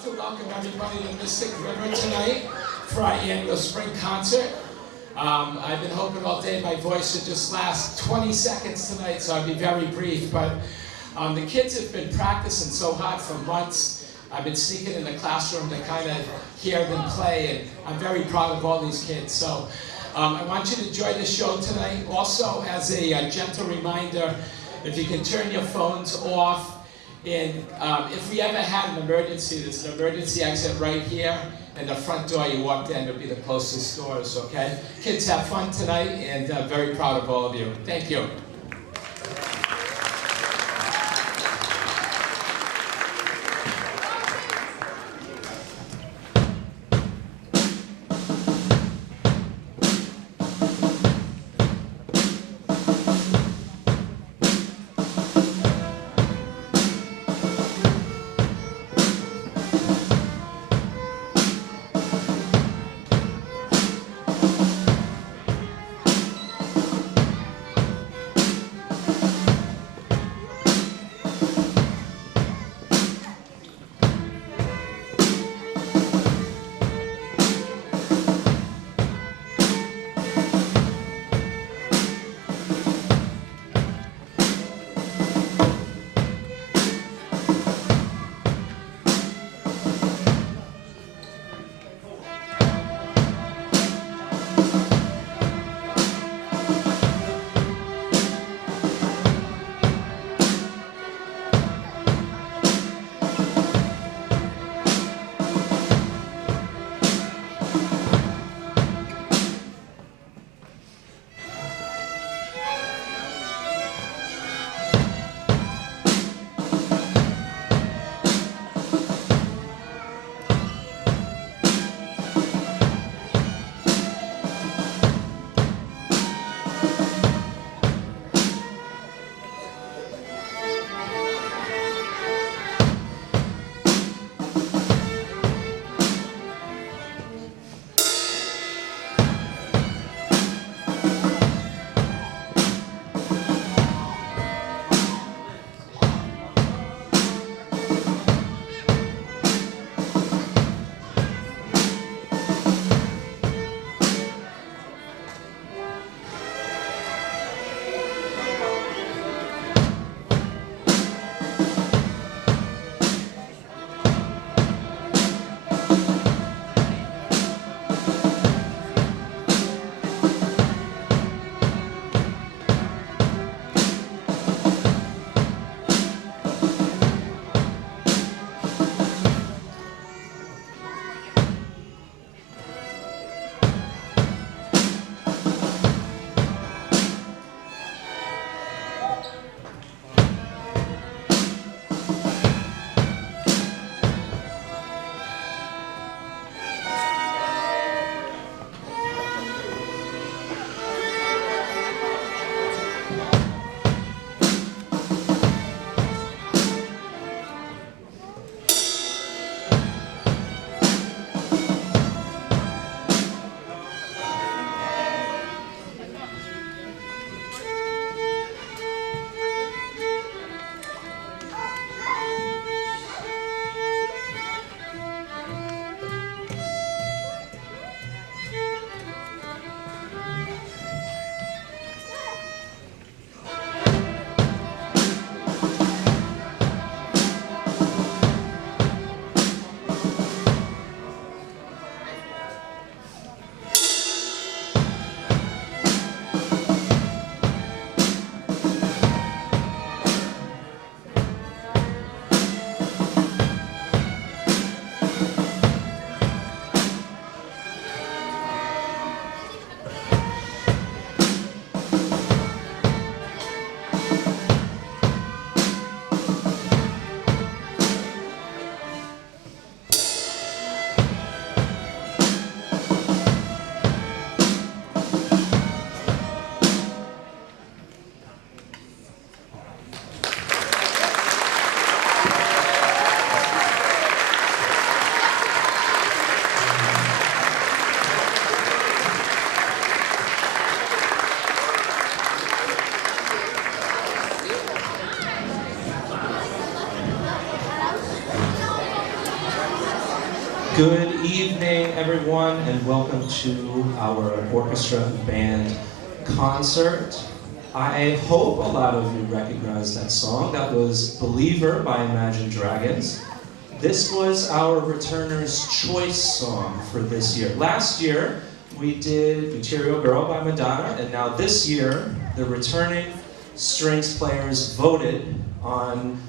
love to welcome everybody to Mystic River tonight for our annual spring concert. I've been hoping all day my voice would just last 20 seconds tonight, so I'll be very brief. But the kids have been practicing so hard for months. I've been sneaking in the classroom to kind of hear them play, and I'm very proud of all these kids. So I want you to enjoy the show tonight. Also, as a gentle reminder, if you can turn your phones off, and if we ever had an emergency, there's an emergency exit right here, and the front door you walked in would be the closest doors, okay? Kids, have fun tonight, and very proud of all of you. Thank you. Good evening, everyone, and welcome to our orchestra band concert. I hope a lot of you recognize that song. That was Believer by Imagine Dragons. This was our returner's choice song for this year. Last year, we did Material Girl by Madonna, and now this year, the returning strings players voted on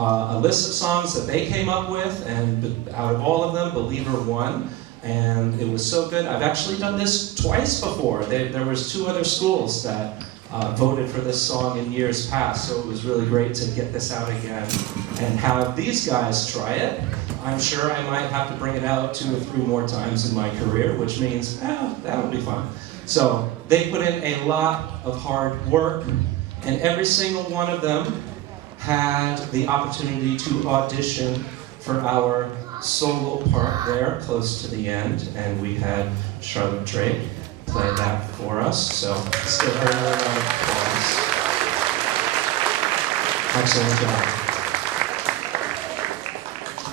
a list of songs that they came up with, and out of all of them, Believer won, and it was so good. I've actually done this twice before. There was two other schools that voted for this song in years past, so it was really great to get this out again and have these guys try it. I'm sure I might have to bring it out 2 or 3 more times in my career, which means, that'll be fun. So they put in a lot of hard work, and every single one of them had the opportunity to audition for our solo part there close to the end, and we had Charlotte Drake play that for us, so let's give her another round of applause. Excellent job.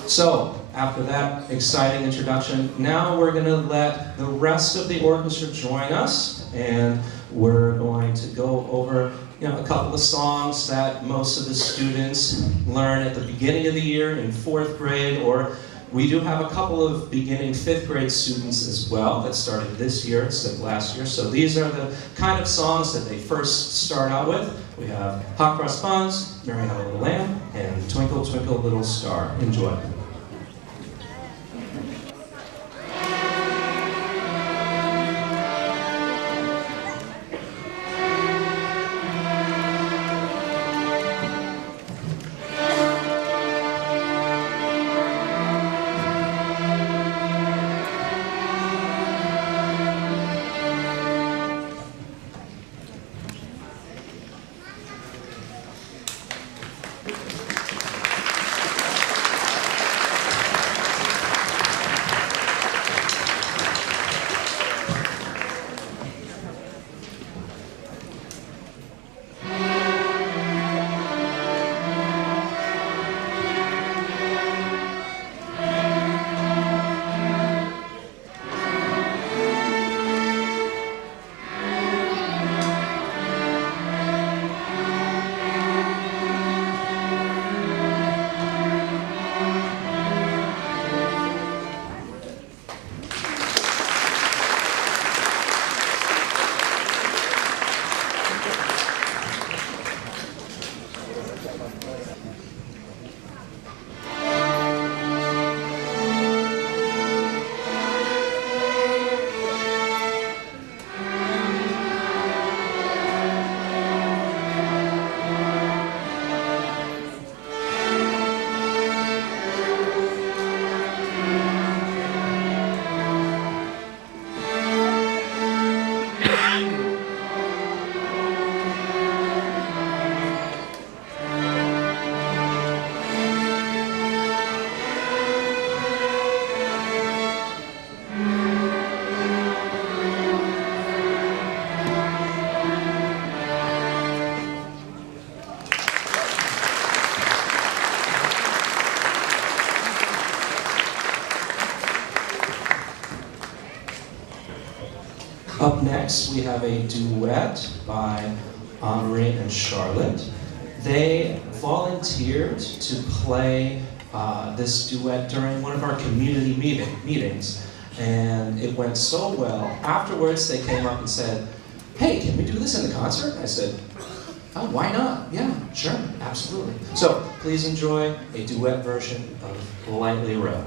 So, after that exciting introduction, now we're going to let the rest of the orchestra join us, and we're going to go over a couple of songs that most of the students learn at the beginning of the year in 4th grade, or we do have a couple of beginning 5th grade students as well that started this year instead of last year. So these are the kind of songs that they first start out with. We have Hot Cross Buns, Mary Had a Little Lamb, and Twinkle Twinkle Little Star. Enjoy. Up next, we have a duet by Henri and Charlotte. They volunteered to play this duet during one of our community meetings, and it went so well. Afterwards, they came up and said, "Hey, can we do this in the concert?" I said, "Oh, why not? Yeah, sure, absolutely." So please enjoy a duet version of Lightly Row.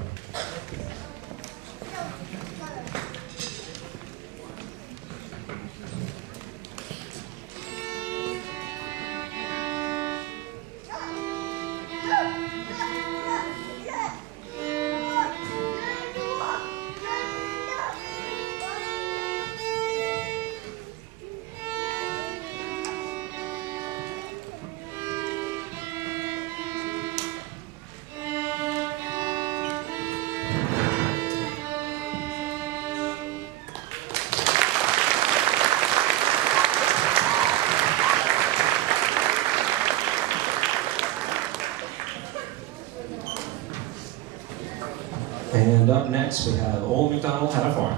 And up next we have Old MacDonald Had a Farm.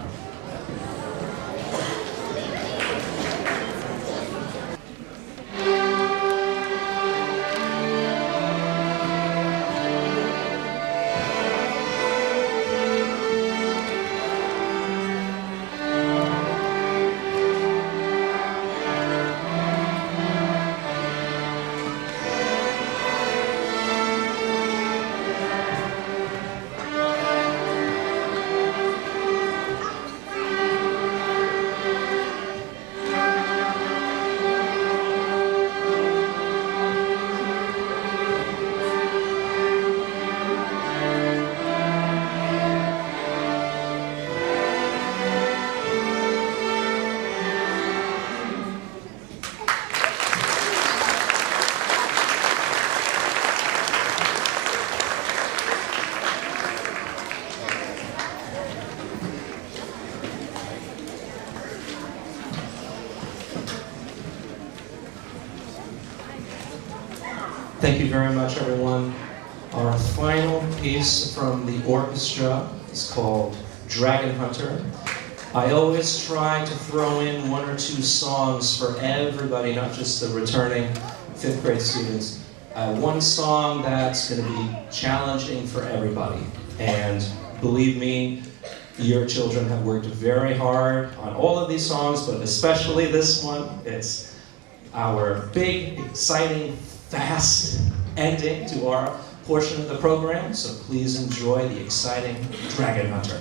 Thank you very much, everyone. Our final piece from the orchestra is called Dragon Hunter. I always try to throw in one or two songs for everybody, not just the returning 5th grade students. One song that's going to be challenging for everybody. And believe me, your children have worked very hard on all of these songs, but especially this one. It's our big, exciting, fast ending to our portion of the program, so please enjoy the exciting Dragon Hunter.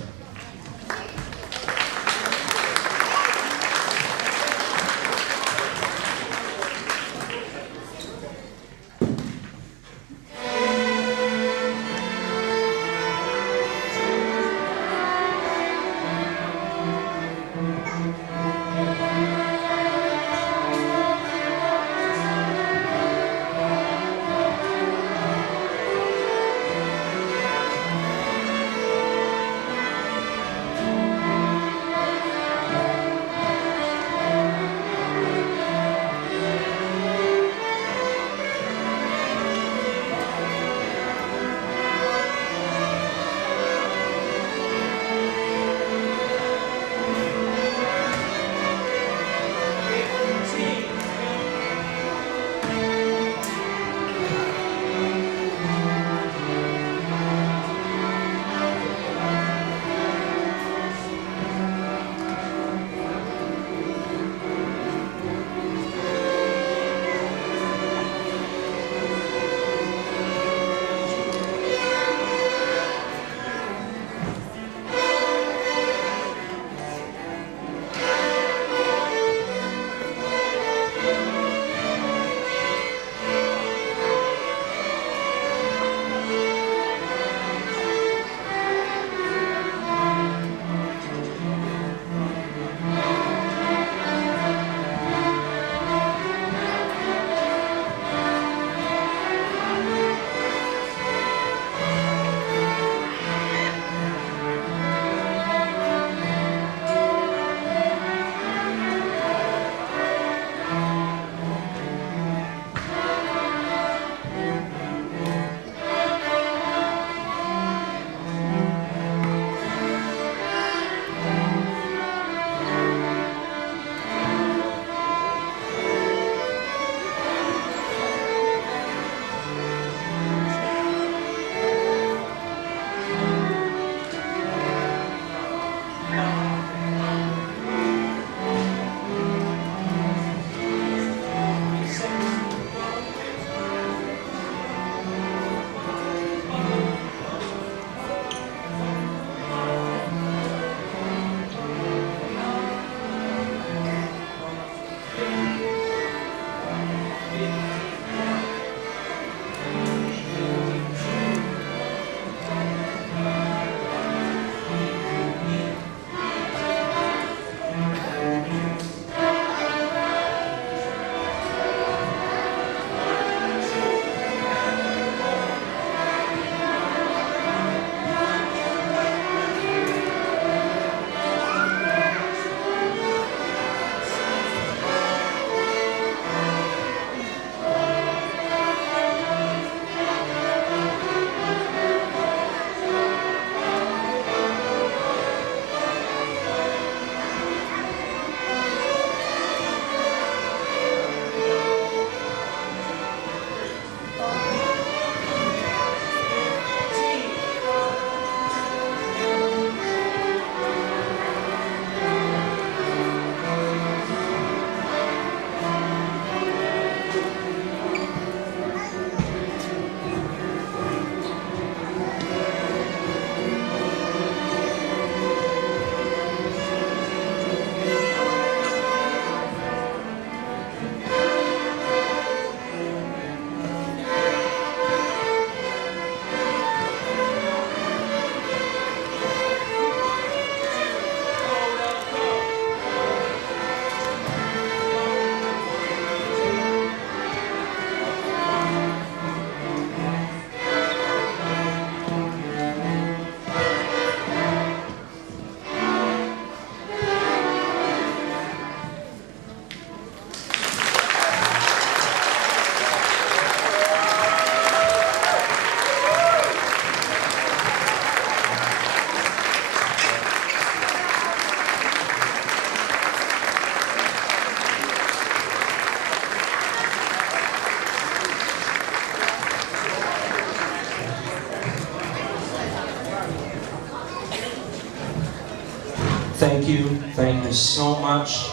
Thank you so much.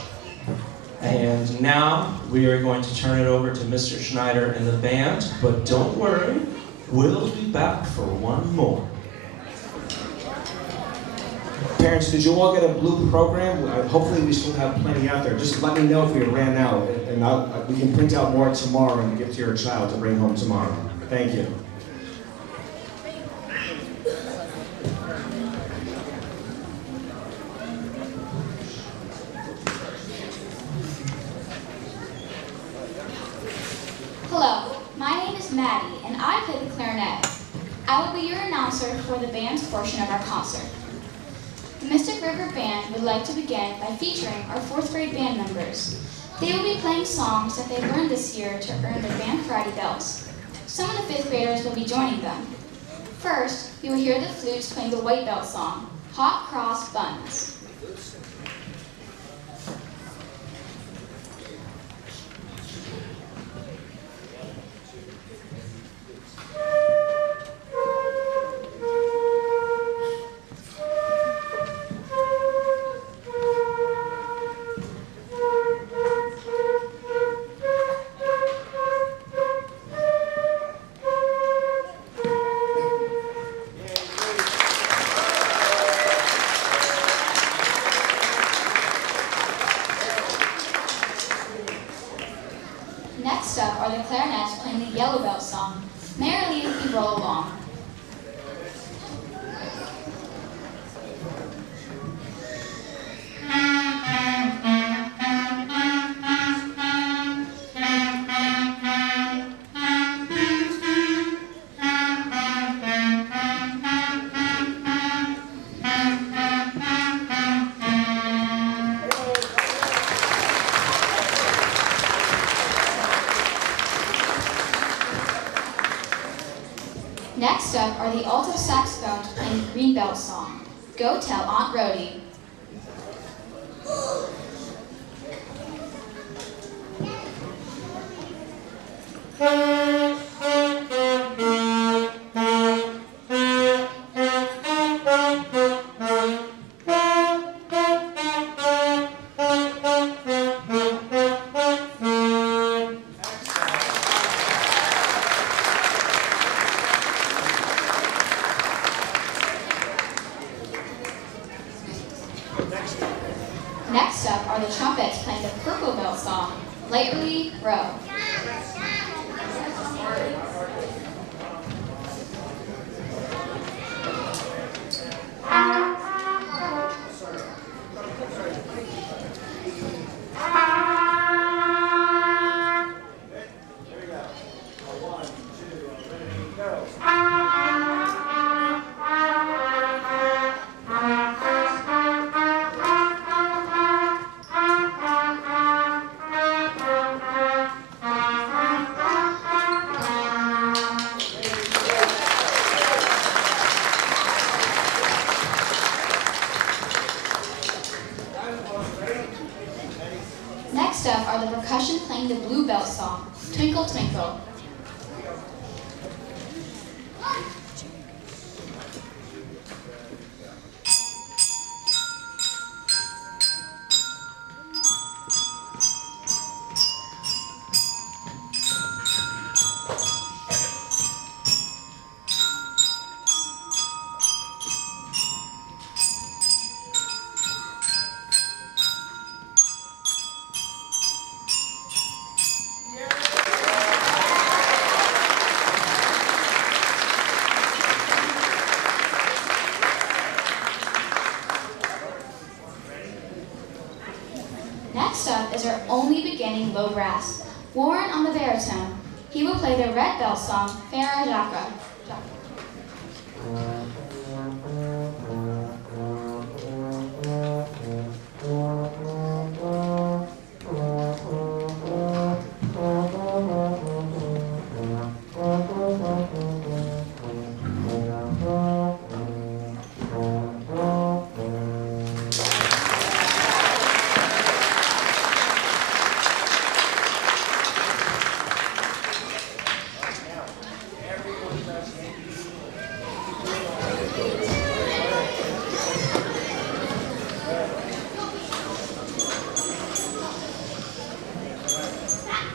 And now we are going to turn it over to Mr. Schneider and the band, but don't worry, we'll be back for one more. Parents, did you all get a blue program? Hopefully we still have plenty out there. Just let me know if we ran out, and we can print out more tomorrow and give to your child to bring home tomorrow. Thank you. Hello, my name is Maddie, and I play the clarinet. I will be your announcer for the band's portion of our concert. The Mystic River Band would like to begin by featuring our 4th grade band members. They will be playing songs that they learned this year to earn their band Friday bells. Some of the 5th graders will be joining them. First, you will hear the flutes playing the white belt song, Hot Cross Buns. Next up are the clarinets playing the yellow belt song, Merrily We Roll Along. Next up are the alto saxophones playing the green belt song, Go Tell Aunt Rhody. Next up are the trumpets playing the purple belt song, Lightly Row. Next up are the percussion playing the blue belt song, Twinkle Twinkle. Next up is our only beginning low brass, Warren on the baritone. He will play the red bell song, Farah Jaka.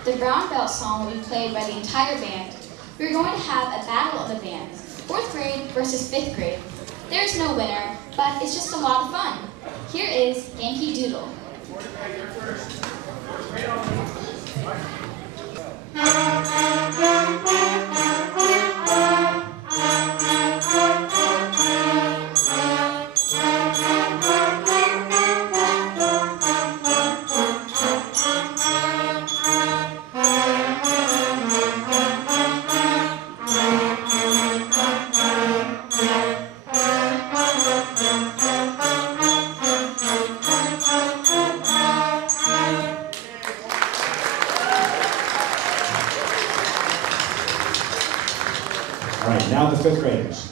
The brown belt song will be played by the entire band. We're going to have a battle of the bands, 4th grade versus 5th grade. There's no winner, but it's just a lot of fun. Here is Yankee Doodle. All right, now the 5th graders.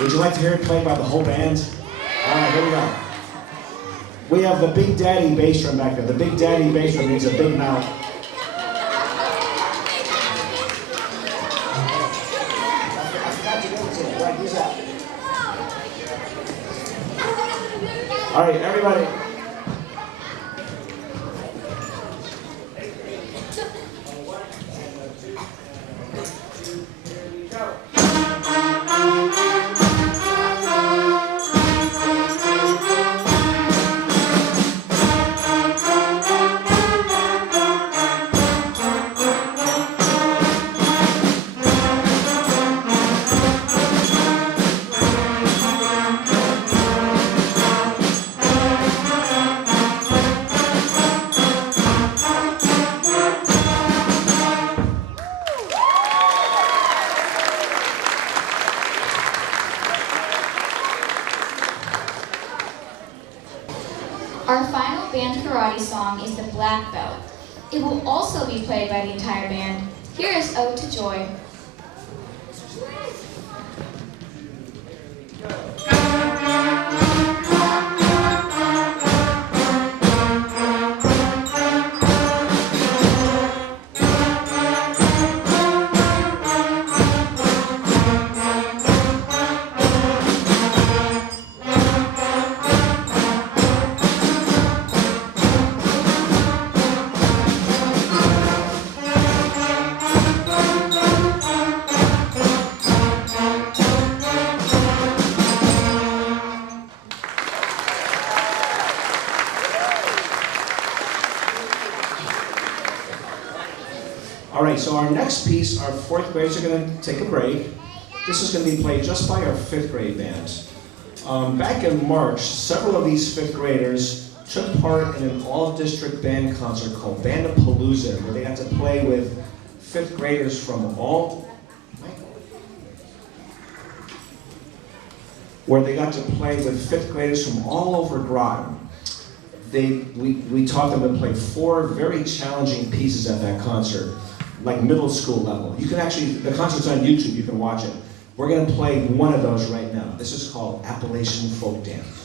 Would you like to hear it played by the whole band? All right, here we go. We have the Big Daddy bass drum back there. The Big Daddy bass drum means a big mouth. All right, everybody. Our final band karate song is the Black Belt. It will also be played by the entire band. Here is Ode to Joy. All right, so our next piece, our 4th graders are going to take a break. This is going to be played just by our 5th grade band. Back in March, several of these 5th graders took part in an all-district band concert called Bandapalooza, where they had to play with 5th graders from all... where they got to play with 5th graders from all over Groton. We taught them to play 4 very challenging pieces at that concert, like middle school level. You can actually, the concert's on YouTube, you can watch it. We're gonna play one of those right now. This is called Appalachian Folk Dance.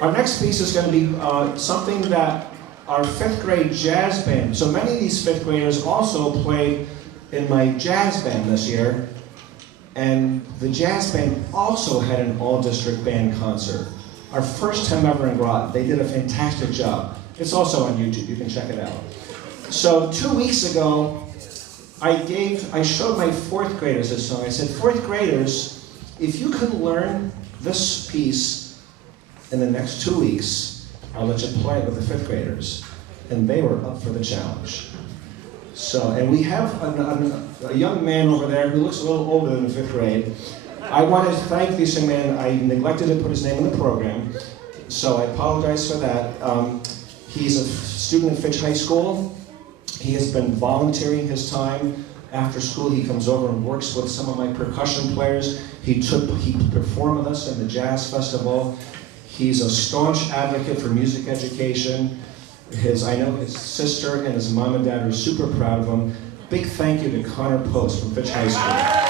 Our next piece is going to be something that our 5th grade jazz band, so many of these 5th graders also played in my jazz band this year, and the jazz band also had an all-district band concert. Our first time ever in Groton. They did a fantastic job. It's also on YouTube, you can check it out. So 2 weeks ago, I showed my 4th graders this song. I said, 4th graders, if you can learn this piece in the next 2 weeks, I'll let you play it with the 5th graders. And they were up for the challenge. So, and we have a young man over there who looks a little older than 5th grade. I want to thank this young man. I neglected to put his name in the program, so I apologize for that. He's a student at Fitch High School. He has been volunteering his time. After school, he comes over and works with some of my percussion players. He performed with us in the Jazz Festival. He's a staunch advocate for music education. I know his sister and his mom and dad are super proud of him. Big thank you to Connor Post from Fitch High School.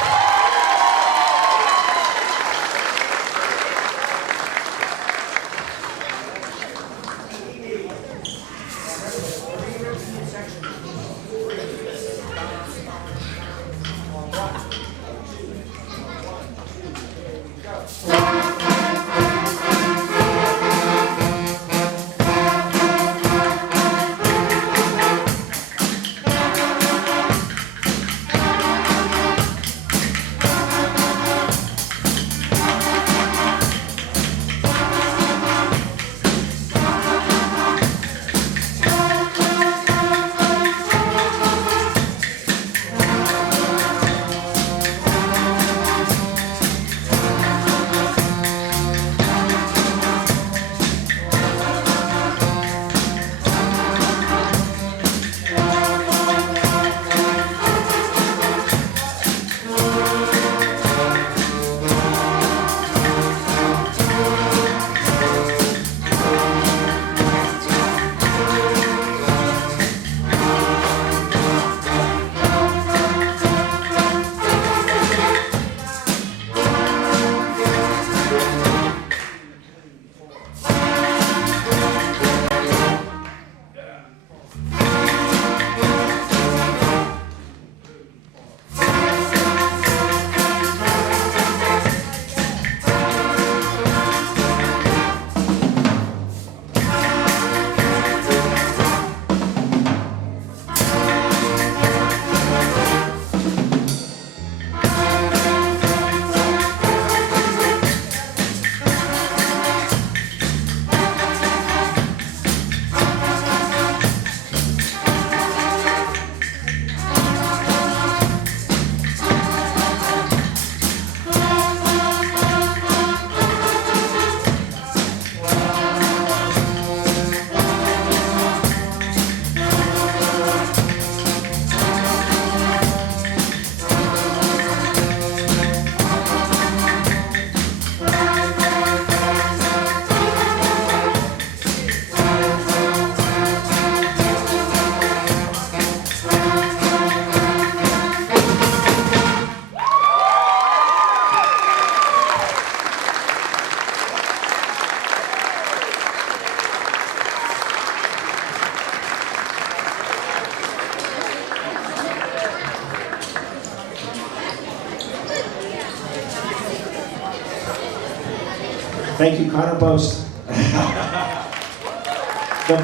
Thank you, Connor Post. The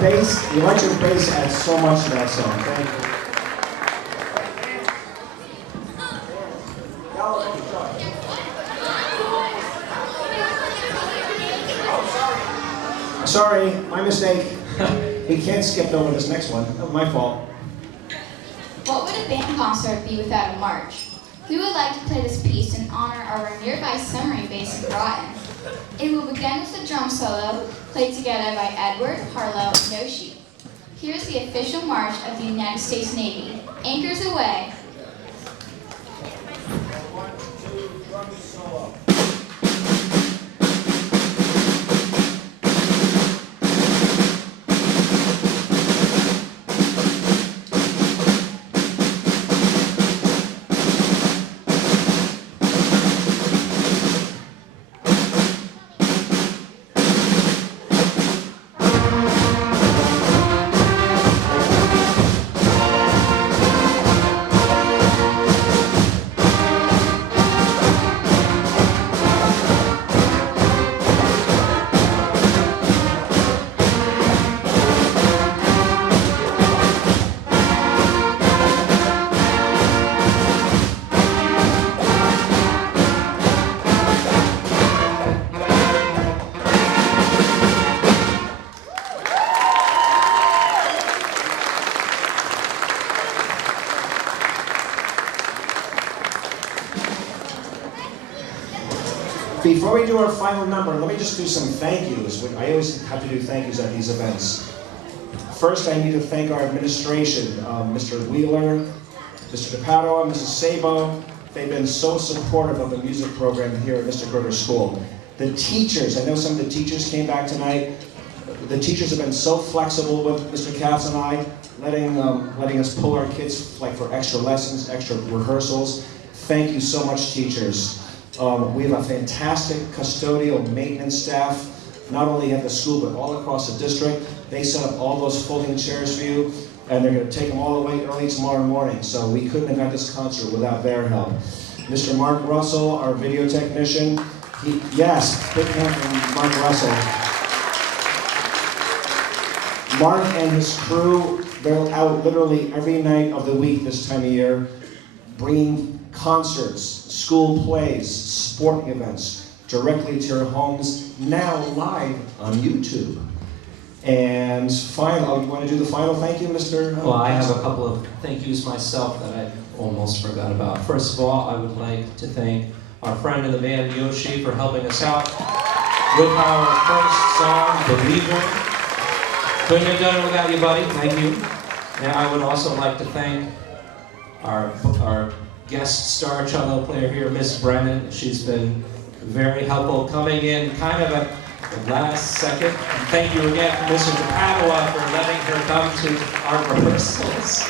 bass, the electric bass adds so much to that song. Thank you. Sorry, my mistake. We can't skip over this next one. Oh, my fault. What would a band concert be without a march? We would like to play this piece in honor of our nearby submarine base in Groton. It will begin with a drum solo, played together by Edward, Harlow, and Yoshi. Here's the official march of the United States Navy. Anchors aweigh. One, two, drum solo. Before we do our final number, let me just do some thank yous. I always have to do thank yous at these events. First, I need to thank our administration, Mr. Wheeler, Mr. DePadua, Mrs. Sabo. They've been so supportive of the music program here at Mr. Griver School. The teachers, I know some of the teachers came back tonight. The teachers have been so flexible with Mr. Katz and I, letting us pull our kids like for extra lessons, extra rehearsals. Thank you so much, teachers. We have a fantastic custodial maintenance staff, not only at the school, but all across the district. They set up all those folding chairs for you, and they're going to take them all the way early tomorrow morning. So we couldn't have got this concert without their help. Mr. Mark Russell, our video technician. Yes, big hand from Mark Russell. Mark and his crew, they're out literally every night of the week this time of year, bringing concerts, school plays, sporting events directly to your homes, now live on YouTube. And final, you want to do the final thank you, Mr.? Well, I have a couple of thank yous myself that I almost forgot about. First of all, I would like to thank our friend in the band, Yoshi, for helping us out with our first song, Believer. Couldn't have done it without you, buddy. Thank you. And I would also like to thank our guest star cello player here, Miss Brennan. She's been very helpful coming in kind of at the last second. And thank you again, Mr. DePadua, for letting her come to our rehearsals.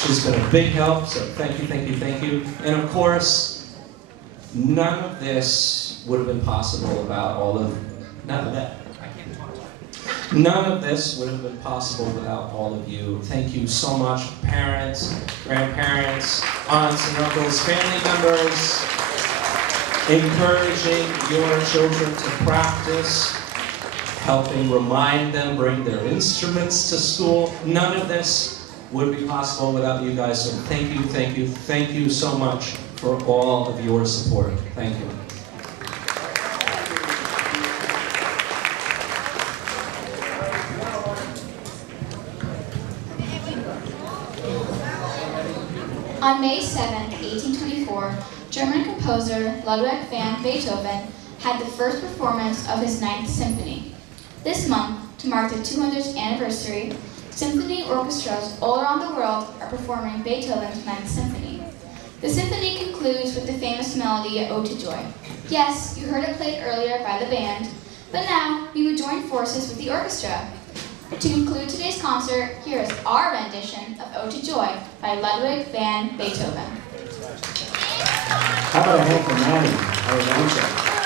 She's been a big help, so thank you, thank you, thank you. And of course, none of this would have been possible without none of this would have been possible without all of you. Thank you so much, parents, grandparents, aunts and uncles, family members, encouraging your children to practice, helping remind them, bring their instruments to school. None of this would be possible without you guys. So thank you, thank you, thank you so much for all of your support. Thank you. On May 7, 1824, German composer Ludwig van Beethoven had the first performance of his Ninth Symphony. This month, to mark the 200th anniversary, symphony orchestras all around the world are performing Beethoven's Ninth Symphony. The symphony concludes with the famous melody, Ode to Joy. Yes, you heard it played earlier by the band, but now we would join forces with the orchestra. To conclude today's concert, here is our rendition of Ode to Joy by Ludwig van Beethoven. How about a hand for Maddie, our announcer?